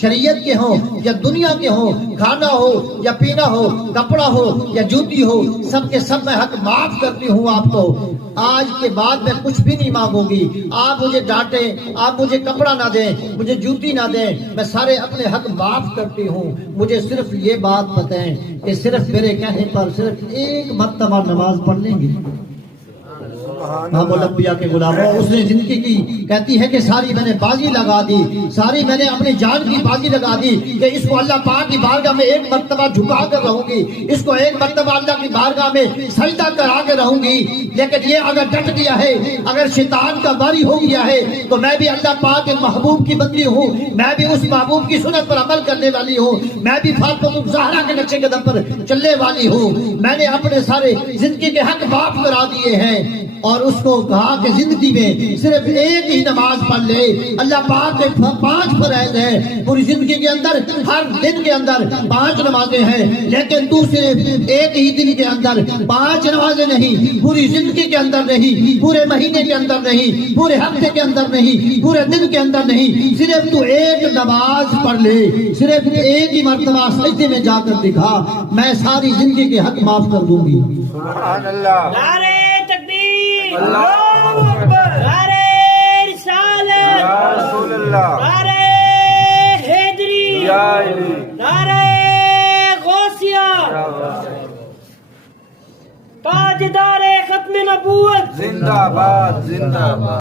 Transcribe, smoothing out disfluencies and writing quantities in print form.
شریعت کے ہوں یا دنیا کے ہوں، کھانا ہو یا پینا ہو، کپڑا ہو یا جوتی ہو، سب کے سب میں حق معاف کرتی ہوں آپ کو۔ آج کے بعد میں کچھ بھی نہیں مانگوں گی۔ آپ مجھے ڈانٹیں، آپ مجھے کپڑا نہ دیں، مجھے جوتی نہ دیں، میں سارے اپنے حق معاف کرتی ہوں۔ مجھے صرف یہ بات بتائیں کہ صرف میرے کہنے پر صرف ایک مرتبہ نماز پڑھ لیں گے؟ محمد الانبیاء کے غلاموں، اس نے زندگی کی کہتی ہے کہ ساری میں نے بازی لگا دی، ساری میں نے اپنی جان کی بازی لگا دی کہ اس کو اللہ پاک کی بارگاہ میں ایک مرتبہ جھکا کر رہوں گی، اس کو ایک مرتبہ اللہ کی بارگاہ میں سجدہ کرا کے رہوں گی۔ لیکن یہ اگر ڈٹ گیا ہے، اگر شیطان کا باری ہو گیا ہے، تو میں بھی اللہ پاک کے محبوب کی بندی ہوں، میں بھی اس محبوب کی سنت پر عمل کرنے والی ہوں، میں بھی فاطمہ الزہرا کے نقشے قدم پر چلنے والی ہوں۔ میں نے اپنے سارے زندگی کے حق معاف کرا دیے ہیں، اور اس کو کہا کہ زندگی میں صرف ایک ہی نماز پڑھ لے۔ اللہ پاک کے 5 فرائض ہیں، پوری زندگی کے اندر ہر دن کے اندر 5 نمازیں ہیں، لیکن تو صرف ایک ہی دن کے اندر 5 نمازیں نہیں، پوری زندگی کے اندر نہیں، پورے مہینے کے اندر نہیں، پورے ہفتے کے اندر نہیں، پورے دن کے اندر نہیں، صرف تو ایک نماز پڑھ لے، صرف ایک ہی مرتبہ سجدے میں جا کر دکھا، میں ساری زندگی کے حق معاف کر دوں گی۔ سبحان اللہ، نعرہ تکبیر، اللہ اکبر، نعرہ رسالت، یا رسول اللہ، نعرہ حیدری، یا علی، نعرہ غوثیہ، تاجدار ختم نبوت، زندہ باد، زندہ باد۔